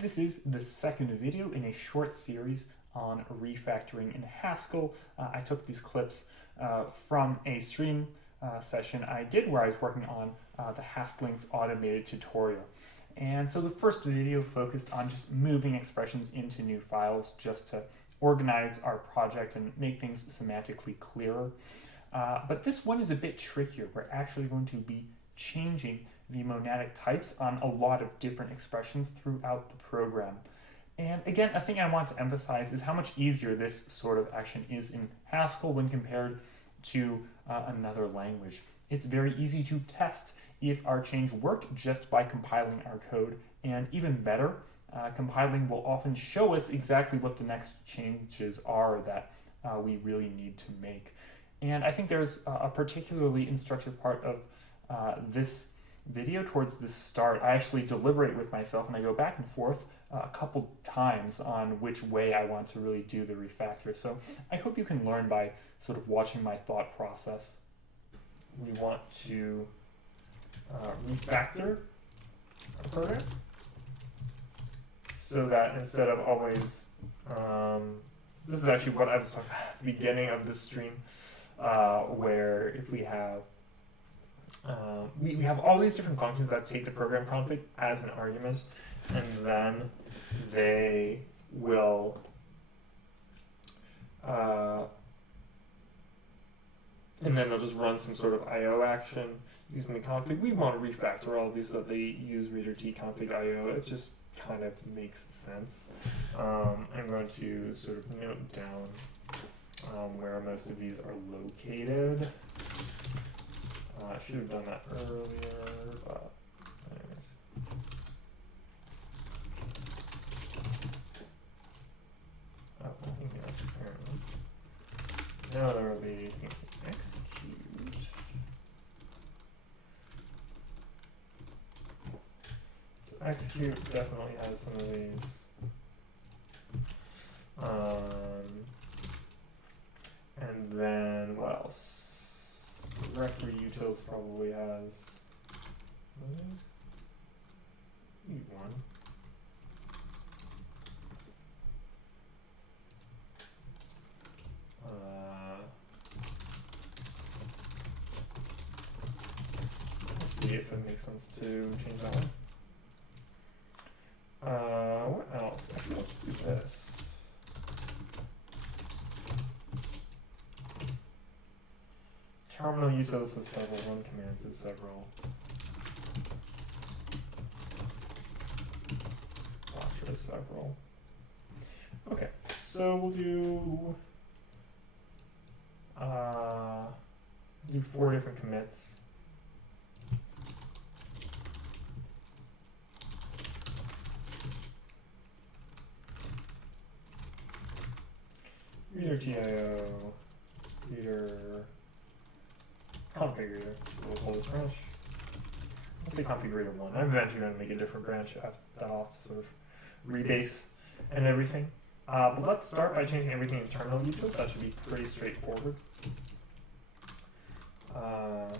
This is the second video in a short series on refactoring in Haskell. I took these clips from a stream session I did where I was working on the Haskling's automated tutorial. And so the first video focused on just moving expressions into new files just to organize our project and make things semantically clearer. But this one is a bit trickier. We're actually going to be changing the monadic types on a lot of different expressions throughout the program. And again, a thing I want to emphasize is how much easier this sort of action is in Haskell when compared to another language. It's very easy to test if our change worked just by compiling our code, and even better, compiling will often show us exactly what the next changes are that we really need to make. And I think there's a particularly instructive part of this video towards the start. I actually deliberate with myself and I go back and forth a couple times on which way I want to really do the refactor. So I hope you can learn by sort of watching my thought process. We want to refactor a program so that instead of always, this is actually what I was talking about at the beginning of this stream, where if we have we have all these different functions that take the program config as an argument, and then they will and then they'll just run some sort of IO action using the config. We want to refactor all of these so that they use reader t config IO. It just kind of makes sense. I'm going to sort of note down where most of these are located. I should have done that earlier, but anyways. Oh, nothing here, apparently. Now there will be execute. So execute definitely has some of these. And then what else? Directory utils probably has some of these. Eat one. Let's see if it makes sense to change that one. What else? Actually, let's do this. Terminal utils has several, run commands has several. Watcher has several. Okay, so we'll do 4 different commits. Reader TIO, reader configurator, so we'll call this branch. Let's say configurator 1. I'm eventually going to make a different branch after that off to sort of rebase and everything. But let's start by changing everything in terminal utils. That should be pretty straightforward. Well,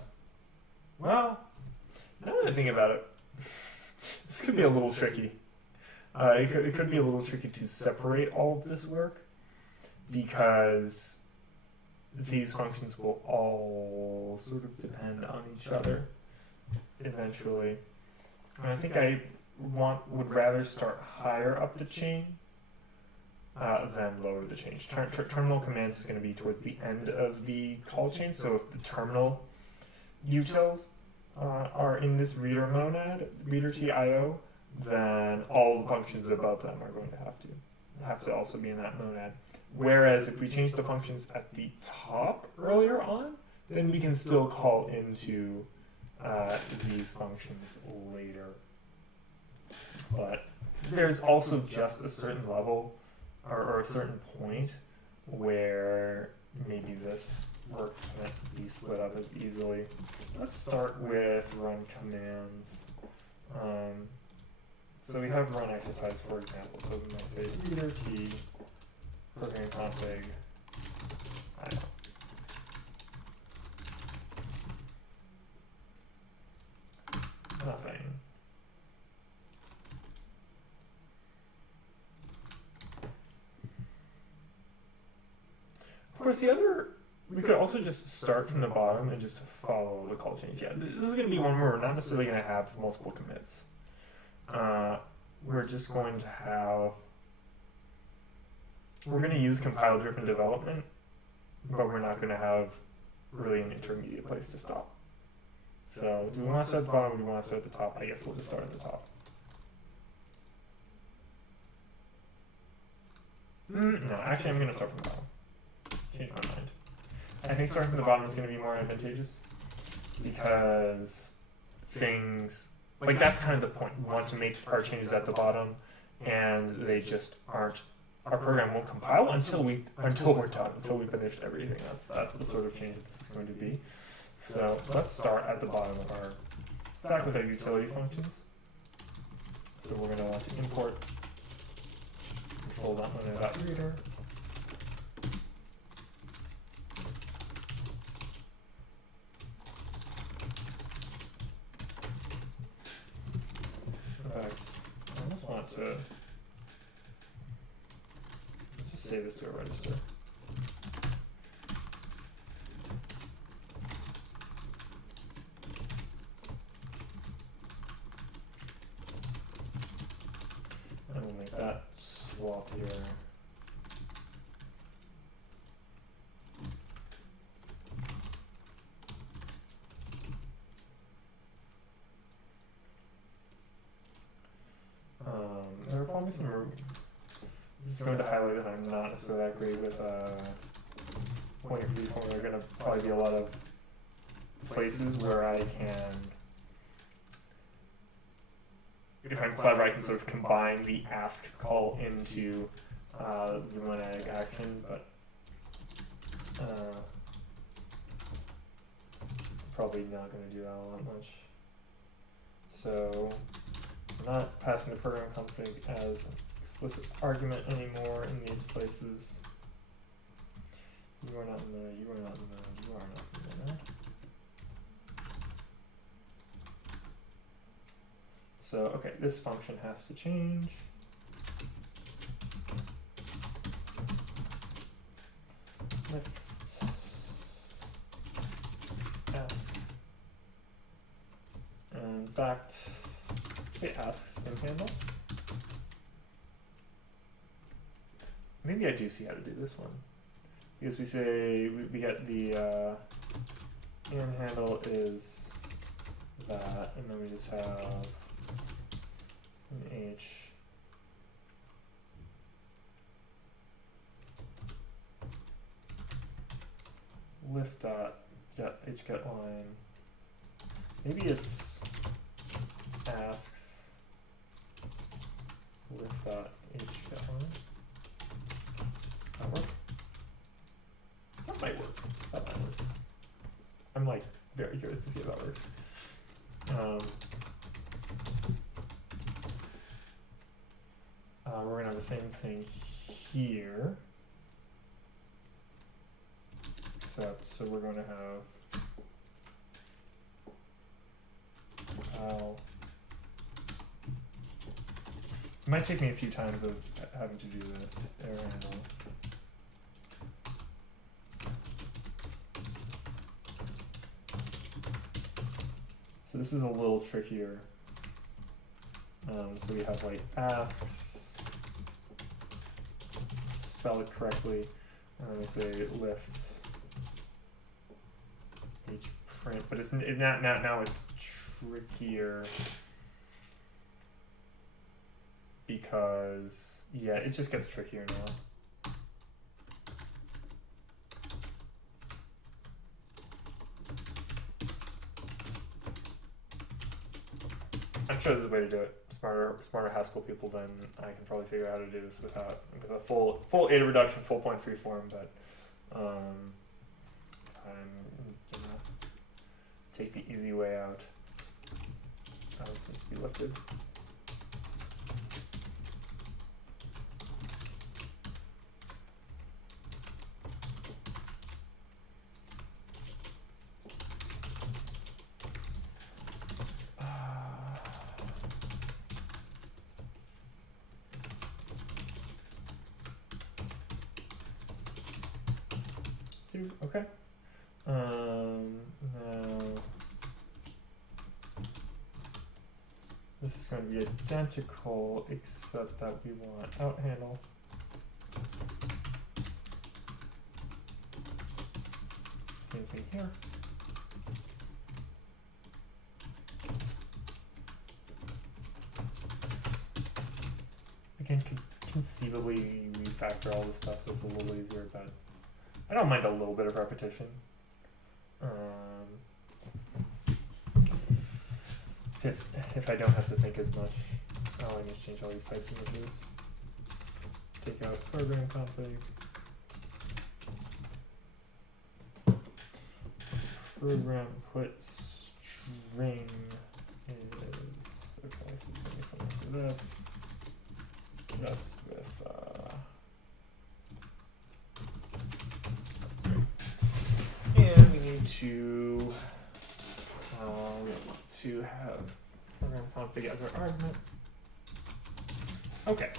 now that I think about it, this could be a little tricky. It could be a little tricky to separate all of this work, because these functions will all sort of depend on each other eventually. And I think I would rather start higher up the chain than lower the chain. Terminal commands is going to be towards the end of the call chain, so if the terminal utils are in this reader monad, reader TIO, then all the functions above them are going to have to also be in that monad. Whereas if we change the functions at the top earlier on, then we can still call into these functions later. But there's also just a certain level or a certain point where maybe this work can't be split up as easily. Let's start with run commands. So we have run exercise, for example. So we might say reader t program config. I don't know. Nothing. course, we could also just start from the bottom and just follow the call change. Yeah, this is going to be one where we're not necessarily going to have multiple commits. We're just going to have, we're going to use compile-driven development, but we're not going to have really an intermediate place to stop. So do we want to start at the bottom or do we want to start at the top? I guess we'll just start at the top. No, actually I'm going to start from the bottom. Change my mind. I think starting from the bottom is going to be more advantageous because things, like that's kind of the point. We want to make our changes at the bottom and they just aren't, our program won't compile until we're done, until we finished everything. That's the sort of change that this is going to be. So let's start at the bottom of our stack with our utility functions. So we're going to want to import control.reader. In fact, I almost want to, let's just save this to a register. And we'll make that swap here. There are probably some. This is going to highlight that I'm not necessarily that great with pointer freeform. There are going to probably be a lot of places where I can, if I'm clever, I can sort of combine the ask call into the monadic action, but probably not going to do that all that much. So I'm not passing the program config as an explicit argument anymore in these places. You are not in the, you are not in the, you are not in the. So, okay, this function has to change. Lift F. And in fact, it asks in handle. Maybe I do see how to do this one. Because we say, we get the in handle is that, and then we just have an H. Lift dot get H get line. Maybe it's asks lift dot H get line. That work? That might work. That might work. I'm like very curious to see if that works. We're gonna have the same thing here, except so we're going to have it might take me a few times of having to do this error handle. So this is a little trickier. So we have like asks, spell it correctly, and then we say lift H print, but it's now it's trickier because yeah, it just gets trickier now. I'm sure there's a way to do it. Smarter Haskell people than I can probably figure out how to do this with a full eta reduction, full point freeform, but I'm gonna take the easy way out. This needs to be lifted. do. Okay. Now this is going to be identical, except that we want out handle. Same thing here. Again, conceivably refactor all this stuff so it's a little easier, but I don't mind a little bit of repetition. If I don't have to think as much, I need to change all these types of images. Take out program config. Program put string is, okay, so it's going to be something for this. Just with, that's great. And we need to have program config as our argument. Okay.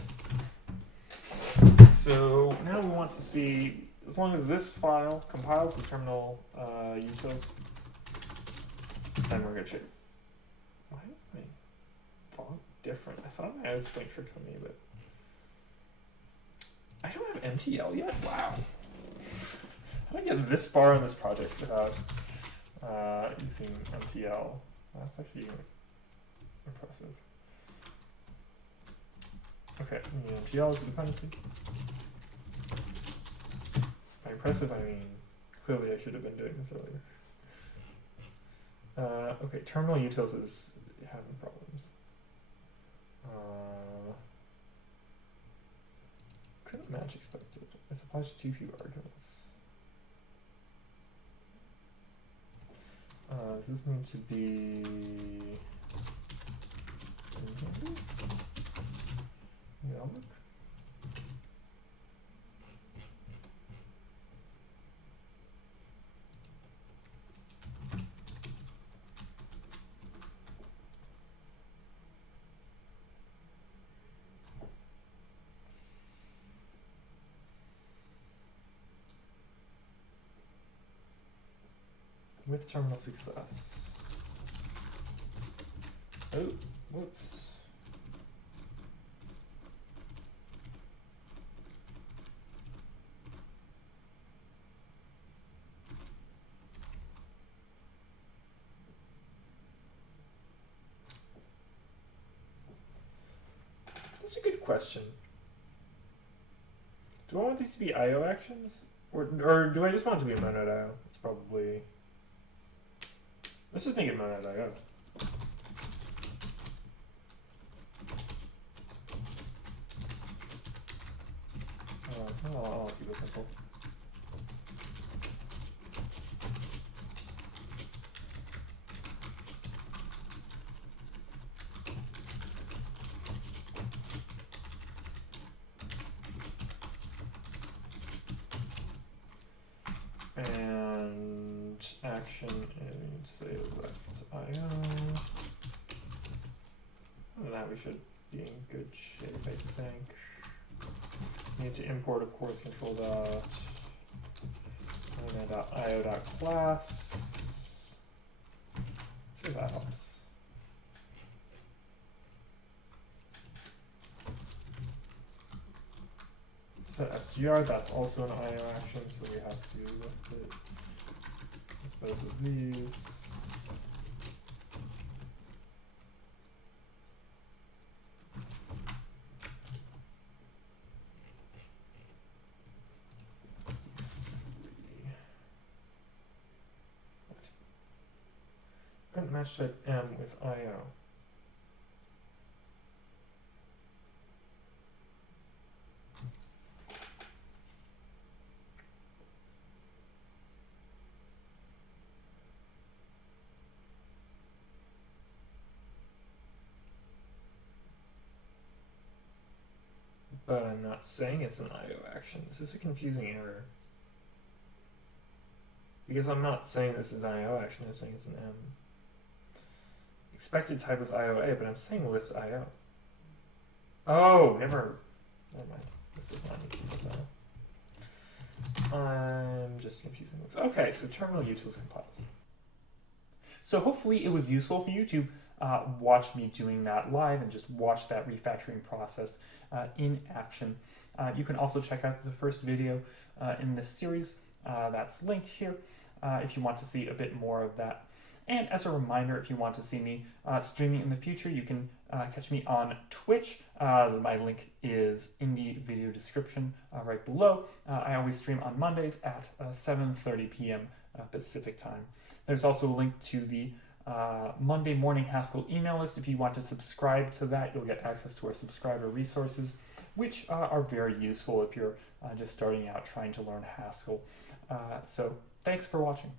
So now we want to see, as long as this file compiles the terminal utils, then we're in good shape. Why is my font different? I thought I was playing tricks on me, but I don't have MTL yet? Wow. How did I get this far in this project without using MTL? That's actually impressive. Okay, MTL is a dependency. By impressive, I mean clearly I should have been doing this earlier. Okay, terminal utils is having problems. Couldn't match expected. It applies to too few arguments. Does this need to be Outlook? With terminal success. Oh, whoops. That's a good question. Do I want these to be IO actions? Or do I just want it to be a monad IO? It's probably... Let's just make it monad IO. I'll keep it simple. And action is say left IO. And that we should be in good shape, I think. Need to import, of course, control dot .io.class. See if that helps. Set SGR, that's also an IO action, so we have to lift it with both of these. Match type M with IO. But I'm not saying it's an IO action. This is a confusing error. Because I'm not saying this is an IO action, I'm saying it's an M. Expected type is IOA, but I'm saying lift IO. Oh, never mind. This does not need to be lift IO. I'm just confusing this. Okay, so terminal utils compiles. So hopefully it was useful for you to watch me doing that live and just watch that refactoring process in action. You can also check out the first video in this series that's linked here if you want to see a bit more of that. And as a reminder, if you want to see me streaming in the future, you can catch me on Twitch. My link is in the video description right below. I always stream on Mondays at 7:30 p.m. Pacific time. There's also a link to the Monday Morning Haskell email list. If you want to subscribe to that, you'll get access to our subscriber resources, which are very useful if you're just starting out trying to learn Haskell. So thanks for watching.